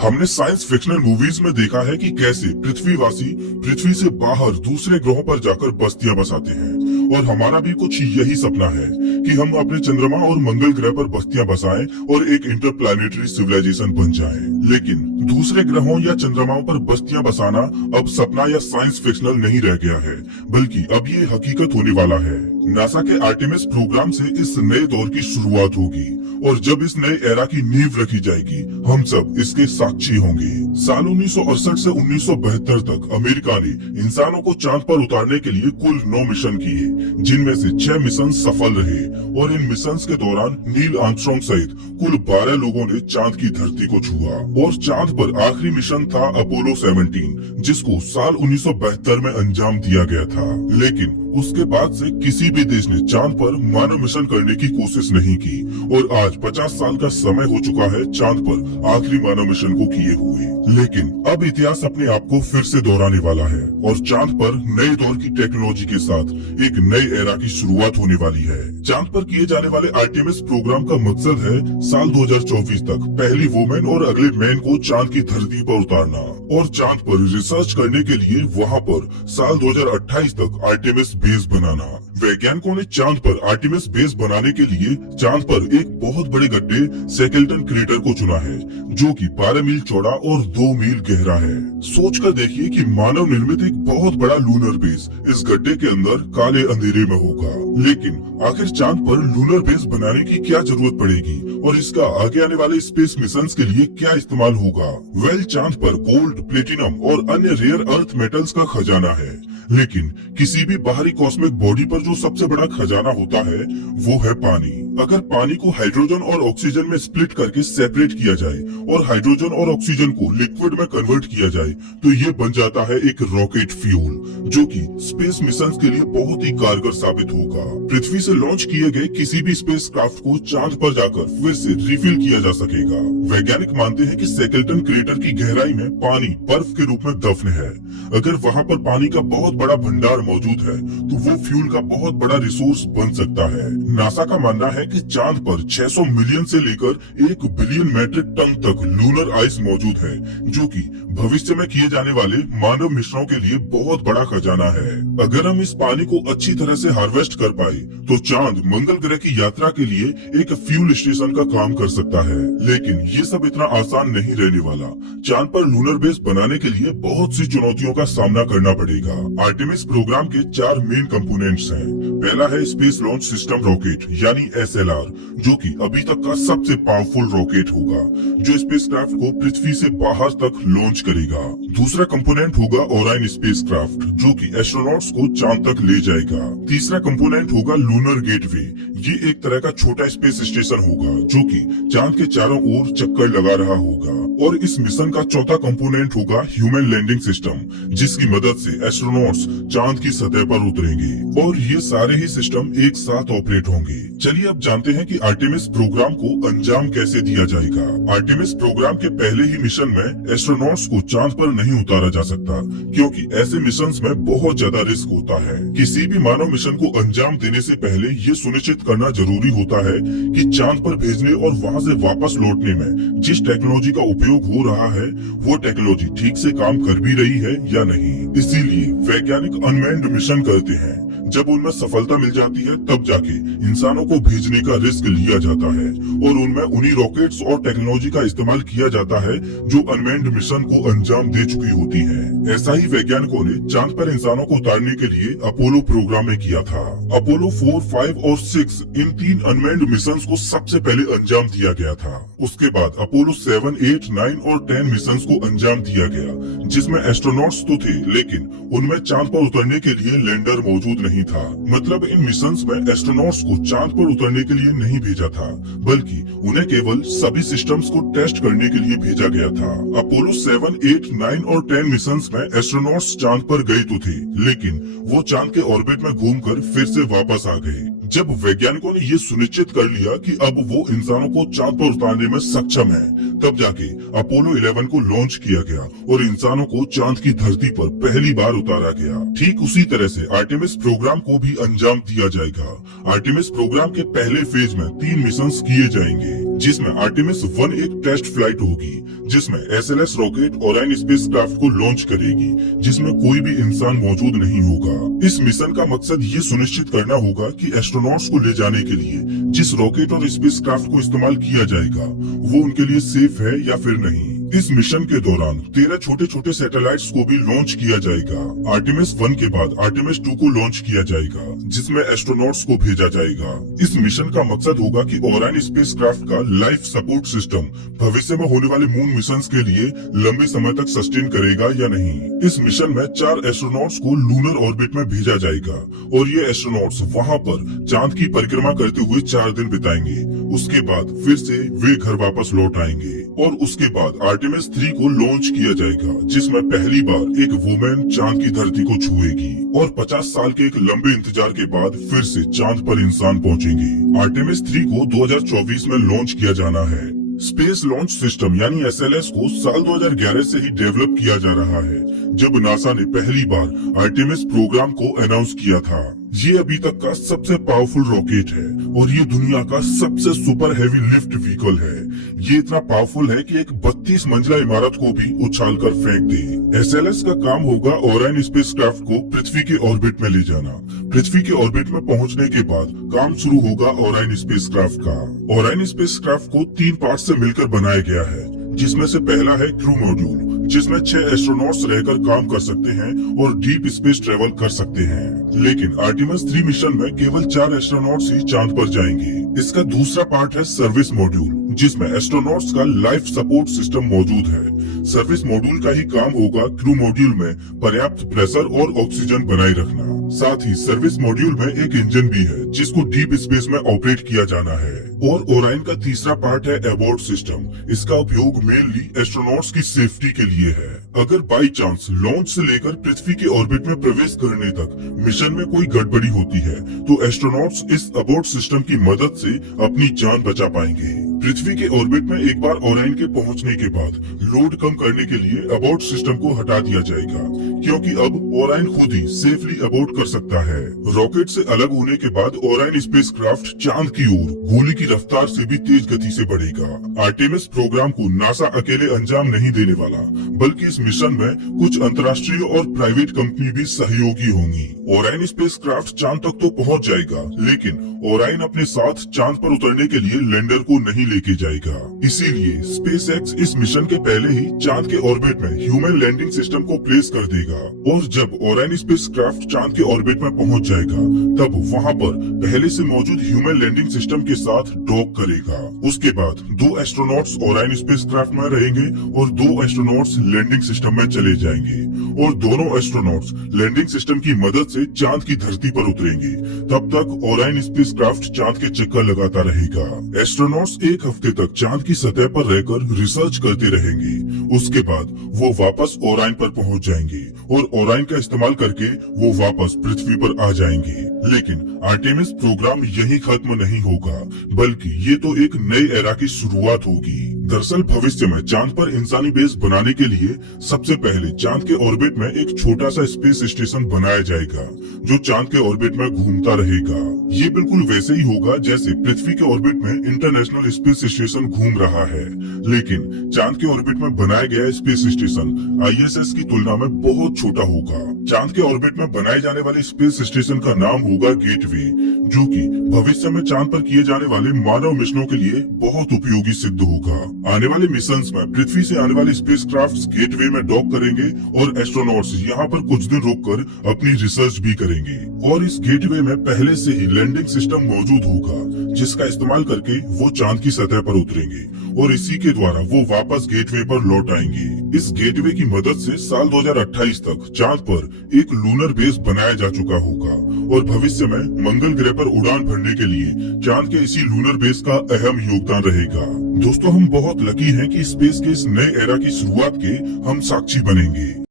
हमने science fictional movies में देखा है कि कैसे पृथ्वीवासी पृथ्वी से बाहर दूसरे ग्रहों पर जाकर बस्तियां बसाते हैं और हमारा भी कुछ यही सपना है कि हम अपने चंद्रमा और मंगल ग्रह पर बस्तियां बसाएं और एक इंटरप्लैनेटरी सिविलाइजेशन बन जाएं। लेकिन दूसरे ग्रहों या चंद्रमाओं पर बस्तियां बसाना अब सपना या साइंस फिक्शनल नहीं रह गया है, बल्कि अब ये हकीकत होने वाला है। नासा के आर्टेमिस प्रोग्राम से इस नए दौर की शुरुआत होगी और जब इस नए एरा की नींव रखी जाएगी हम सब इसके साक्षी होंगे। साल 1968 से 1972 तक अमेरिका ने इंसानों को चांद पर उतारने के लिए कुल 9 मिशन किए, जिनमें से 6 मिशन सफल रहे और इन मिशन के दौरान नील आर्मस्ट्रांग सहित कुल 12 लोगों ने चांद की धरती को छुआ। और चांद पर आखिरी मिशन था अपोलो 17, जिसको साल 1972 में अंजाम दिया गया था। लेकिन उसके बाद से किसी भी देश ने चांद पर मानव मिशन करने की कोशिश नहीं की और आज 50 साल का समय हो चुका है चांद पर आखिरी मानव मिशन को किए हुए। लेकिन अब इतिहास अपने आप को फिर से दोहराने वाला है और चांद पर नए दौर की टेक्नोलॉजी के साथ एक नए एरा की शुरुआत होने वाली है। चांद पर किए जाने वाले आर्टेमिस प्रोग्राम का मकसद है साल 2024 तक पहली वुमेन और अगले मैन को चांद की धरती पर उतारना और चांद पर रिसर्च करने के लिए वहाँ पर साल 2028 तक आर्टेमिस बेस बनाना। वैज्ञानिकों ने चांद पर आर्टेमिस बेस बनाने के लिए चांद पर एक बहुत बड़े गड्ढे सेकेल्टन क्रेटर को चुना है, जो कि 12 मील चौड़ा और 2 मील गहरा है। सोचकर देखिए कि मानव निर्मित एक बहुत बड़ा लूनर बेस इस गड्ढे के अंदर काले अंधेरे में होगा। लेकिन आखिर चांद पर लूनर बेस बनाने की क्या जरूरत पड़ेगी और इसका आगे आने वाले स्पेस मिशंस के लिए क्या इस्तेमाल होगा? चांद पर गोल्ड, प्लेटिनम और अन्य रेयर अर्थ मेटल्स का खजाना है, लेकिन किसी भी बाहरी कॉस्मिक बॉडी पर जो सबसे बड़ा खजाना होता है वो है पानी। अगर पानी को हाइड्रोजन और ऑक्सीजन में स्प्लिट करके सेपरेट किया जाए और हाइड्रोजन और ऑक्सीजन को लिक्विड में कन्वर्ट किया जाए तो ये बन जाता है एक रॉकेट फ्यूल, जो कि स्पेस मिशंस के लिए बहुत ही कारगर साबित होगा। पृथ्वी से लॉन्च किए गए किसी भी स्पेस क्राफ्ट को चांद पर जाकर फिर से रिफिल किया जा सकेगा। वैज्ञानिक मानते हैं कि सेकेल्टन क्रेटर की गहराई में पानी बर्फ के रूप में दफन है। अगर वहाँ पर पानी का बहुत बड़ा भंडार मौजूद है तो वो फ्यूल का बहुत बड़ा रिसोर्स बन सकता है। नासा का मानना है कि चांद पर 600 मिलियन से लेकर 1 बिलियन मैट्रिक टन तक लूनर आइस मौजूद है, जो कि भविष्य में किए जाने वाले मानव मिशनों के लिए बहुत बड़ा खजाना है। अगर हम इस पानी को अच्छी तरह से हार्वेस्ट कर पाए तो चांद मंगल ग्रह की यात्रा के लिए एक फ्यूल स्टेशन का काम कर सकता है। लेकिन ये सब इतना आसान नहीं रहने वाला। चांद पर लूनर बेस बनाने के लिए बहुत सी चुनौतियों का सामना करना पड़ेगा। आर्टेमिस प्रोग्राम के 4 मेन कंपोनेंट्स हैं। पहला है स्पेस लॉन्च सिस्टम रॉकेट यानी SLR, जो कि अभी तक का सबसे पावरफुल रॉकेट होगा, जो स्पेसक्राफ्ट को पृथ्वी से बाहर तक लॉन्च करेगा। दूसरा कंपोनेंट होगा ओराइन स्पेसक्राफ्ट, जो कि एस्ट्रोनॉट्स को चांद तक ले जाएगा। तीसरा कंपोनेंट होगा लूनर गेटवे। ये एक तरह का छोटा स्पेस स्टेशन होगा जो कि चांद के चारों ओर चक्कर लगा रहा होगा। और इस मिशन का चौथा कंपोनेंट होगा ह्यूमन लैंडिंग सिस्टम, जिसकी मदद से एस्ट्रोनॉट्स चांद की सतह पर उतरेंगे और ये सारे ही सिस्टम एक साथ ऑपरेट होंगे। चलिए अब जानते हैं कि आर्टेमिस प्रोग्राम को अंजाम कैसे दिया जाएगा। आर्टेमिस प्रोग्राम के पहले ही मिशन में एस्ट्रोनॉट्स को चांद पर नहीं उतारा जा सकता, क्योंकि ऐसे मिशंस में बहुत ज्यादा रिस्क होता है। किसी भी मानव मिशन को अंजाम देने से पहले ये सुनिश्चित करना जरूरी होता है कि चांद पर भेजने और वहाँ से वापस लौटने में जिस टेक्नोलॉजी का उपयोग हो रहा है वो टेक्नोलॉजी ठीक से काम कर भी रही है या नहीं। इसीलिए वैज्ञानिक अनमैन्ड मिशन करते हैं। जब उनमें सफलता मिल जाती है तब जाके इंसानों को भेजने का रिस्क लिया जाता है और उनमें उन्हीं रॉकेट्स और टेक्नोलॉजी का इस्तेमाल किया जाता है जो अनमैन्ड मिशन को अंजाम दे चुकी होती है। ऐसा ही वैज्ञानिकों ने चांद पर इंसानों को उतारने के लिए अपोलो प्रोग्राम में किया था। अपोलो 4, 5 और 6 इन 3 अनमैन्ड मिशन को सबसे पहले अंजाम दिया गया था। उसके बाद अपोलो 7, 8, 9 और 10 मिशन को अंजाम दिया गया, जिसमें एस्ट्रोनॉट्स तो थे लेकिन उनमें चांद पर उतरने के लिए लैंडर मौजूद नहीं था। मतलब इन मिशंस में एस्ट्रोनॉट्स को चांद पर उतरने के लिए नहीं भेजा था, बल्कि उन्हें केवल सभी सिस्टम्स को टेस्ट करने के लिए भेजा गया था। अपोलो 7, 8, 9 और 10 मिशंस में एस्ट्रोनॉट्स चांद पर गए तो थे, लेकिन वो चांद के ऑर्बिट में घूमकर फिर से वापस आ गए। जब वैज्ञानिकों ने ये सुनिश्चित कर लिया कि अब वो इंसानों को चांद पर उतारने में सक्षम है, तब जाके अपोलो 11 को लॉन्च किया गया और इंसानों को चांद की धरती पर पहली बार उतारा गया। ठीक उसी तरह से आर्टेमिस प्रोग्राम को भी अंजाम दिया जाएगा। आर्टेमिस प्रोग्राम के पहले फेज में 3 मिशंस किए जाएंगे। जिसमें आर्टेमिस 1 एक टेस्ट फ्लाइट होगी, जिसमें एसएलएस रॉकेट ओराइन स्पेसक्राफ्ट को लॉन्च करेगी, जिसमें कोई भी इंसान मौजूद नहीं होगा। इस मिशन का मकसद ये सुनिश्चित करना होगा कि एस्ट्रोनॉट्स को ले जाने के लिए जिस रॉकेट और स्पेसक्राफ्ट को इस्तेमाल किया जाएगा वो उनके लिए सेफ है या फिर नहीं। इस मिशन के दौरान 13 छोटे छोटे सैटेलाइट्स को भी लॉन्च किया जाएगा। आर्टेमिस 1 के बाद आर्टेमिस 2 को लॉन्च किया जाएगा, जिसमें एस्ट्रोनॉट्स को भेजा जाएगा। इस मिशन का मकसद होगा कि ओराइन स्पेसक्राफ्ट का लाइफ सपोर्ट सिस्टम भविष्य में होने वाले मून मिशंस के लिए लंबे समय तक सस्टेन करेगा या नहीं। इस मिशन में 4 एस्ट्रोनॉट्स को लूनर ऑर्बिट में भेजा जाएगा और ये एस्ट्रोनॉट्स वहाँ पर चांद की परिक्रमा करते हुए 4 दिन बिताएंगे। उसके बाद फिर से वे घर वापस लौट आएंगे और उसके बाद आर्टेमिस 3 को लॉन्च किया जाएगा, जिसमें पहली बार एक वुमेन चांद की धरती को छुएगी और 50 साल के एक लंबे इंतजार के बाद फिर से चांद पर इंसान पहुंचेंगे। आर्टेमिस 3 को 2024 में लॉन्च किया जाना है। स्पेस लॉन्च सिस्टम यानी एसएलएस को साल 2011 से ही डेवलप किया जा रहा है, जब नासा ने पहली बार आर्टेमिस प्रोग्राम को अनाउंस किया था। ये अभी तक का सबसे पावरफुल रॉकेट है और ये दुनिया का सबसे सुपर हैवी लिफ्ट व्हीकल है। ये इतना पावरफुल है कि एक 32 मंजिला इमारत को भी उछालकर फेंक दे। एसएलएस का काम होगा ओराइन स्पेसक्राफ्ट को पृथ्वी के ऑर्बिट में ले जाना। पृथ्वी के ऑर्बिट में पहुंचने के बाद काम शुरू होगा ओराइन स्पेसक्राफ्ट का। ओराइन स्पेसक्राफ्ट को 3 पार्ट से मिलकर बनाया गया है, जिसमें से पहला है क्रू मॉड्यूल, जिसमें 6 एस्ट्रोनॉट्स रहकर काम कर सकते हैं और डीप स्पेस ट्रेवल कर सकते हैं। लेकिन आर्टेमिस 3 मिशन में केवल 4 एस्ट्रोनॉट्स ही चांद पर जाएंगे। इसका दूसरा पार्ट है सर्विस मॉड्यूल, जिसमें एस्ट्रोनॉट्स का लाइफ सपोर्ट सिस्टम मौजूद है। सर्विस मॉड्यूल का ही काम होगा क्रू मॉड्यूल में पर्याप्त प्रेशर और ऑक्सीजन बनाए रखना। साथ ही सर्विस मॉड्यूल में एक इंजन भी है, जिसको डीप स्पेस में ऑपरेट किया जाना है। और ओराइन का तीसरा पार्ट है एबॉर्ट सिस्टम। इसका उपयोग मेनली एस्ट्रोनॉट्स की सेफ्टी के लिए है। अगर बाई चांस लॉन्च से लेकर पृथ्वी के ऑर्बिट में प्रवेश करने तक मिशन में कोई गड़बड़ी होती है, तो एस्ट्रोनॉट्स इस अबॉर्ट सिस्टम की मदद से अपनी जान बचा पाएंगे। पृथ्वी के ऑर्बिट में एक बार ओराइन के पहुंचने के बाद लोड कम करने के लिए अबॉर्ट सिस्टम को हटा दिया जाएगा, क्योंकि अब ओराइन खुद ही सेफली अबॉर्ट कर सकता है। रॉकेट से अलग होने के बाद ओराइन स्पेसक्राफ्ट चांद की ओर गोली की रफ्तार से भी तेज गति से बढ़ेगा। आर्टेमिस प्रोग्राम को नासा अकेले अंजाम नहीं देने वाला, बल्कि इस मिशन में कुछ अंतर्राष्ट्रीय और प्राइवेट कंपनी भी सहयोगी होंगी। ओराइन स्पेसक्राफ्ट चांद तक तो पहुंच जाएगा, लेकिन ओराइन अपने साथ चांद पर उतरने के लिए लैंडर को नहीं लेके जाएगा। इसीलिए स्पेसएक्स इस मिशन के पहले ही चांद के ऑर्बिट में ह्यूमन लैंडिंग सिस्टम को प्लेस कर देगा और जब ओराइन स्पेसक्राफ्ट चांद के ऑर्बिट में पहुंच जाएगा, तब वहां पर पहले से मौजूद ह्यूमन लैंडिंग सिस्टम के साथ डॉक करेगा। उसके बाद 2 एस्ट्रोनॉट्स ओराइन स्पेसक्राफ्ट में रहेंगे और 2 एस्ट्रोनॉट्स लैंडिंग सिस्टम में चले जाएंगे और दोनों एस्ट्रोनॉट्स लैंडिंग सिस्टम की मदद से चांद की धरती पर उतरेंगे। तब तक ओराइन स्पेसक्राफ्ट चांद के चक्कर लगाता रहेगा। एस्ट्रोनॉट्स एक हफ्ते तक चांद की सतह पर रहकर रिसर्च करते रहेंगे। उसके बाद वो वापस ओराइन पर पहुंच जाएंगे और ओराइन का इस्तेमाल करके वो वापस पृथ्वी पर आ जाएंगे। लेकिन आर्टेमिस प्रोग्राम यही खत्म नहीं होगा, बल्कि ये तो एक नई एरा की शुरुआत होगी। दरअसल भविष्य में चांद पर इंसानी बेस बनाने के लिए सबसे पहले चांद के ऑर्बिट में एक छोटा सा स्पेस स्टेशन बनाया जाएगा, जो चांद के ऑर्बिट में घूमता रहेगा। ये बिल्कुल वैसे ही होगा जैसे पृथ्वी के ऑर्बिट में इंटरनेशनल स्पेस स्टेशन घूम रहा है, लेकिन चांद के ऑर्बिट में बनाया गया स्पेस स्टेशन आईएसएस की तुलना में बहुत छोटा होगा। चांद के ऑर्बिट में बनाए जाने वाले स्पेस स्टेशन का नाम होगा गेटवे, जो कि भविष्य में चांद पर किए जाने वाले मानव मिशनों के लिए बहुत उपयोगी सिद्ध होगा। आने वाले मिशंस में पृथ्वी से आने वाले स्पेसक्राफ्ट्स गेटवे में डॉक करेंगे और एस्ट्रोनॉट्स यहाँ पर कुछ दिन रुककर अपनी रिसर्च भी करेंगे। और इस गेटवे में पहले से ही लैंडिंग सिस्टम मौजूद होगा, जिसका इस्तेमाल करके वो चांद की सतह पर उतरेंगे और इसी के द्वारा वो वापस गेटवे पर लौट आएंगे। इस गेटवे की मदद से साल 2028 तक चांद पर एक लूनर बेस बनाया जा चुका होगा और भविष्य में मंगल ग्रह पर उड़ान भरने के लिए चांद के इसी लूनर बेस का अहम योगदान रहेगा। दोस्तों, हम बहुत लकी हैं कि स्पेस के इस नए एरा की शुरुआत के हम साक्षी बनेंगे।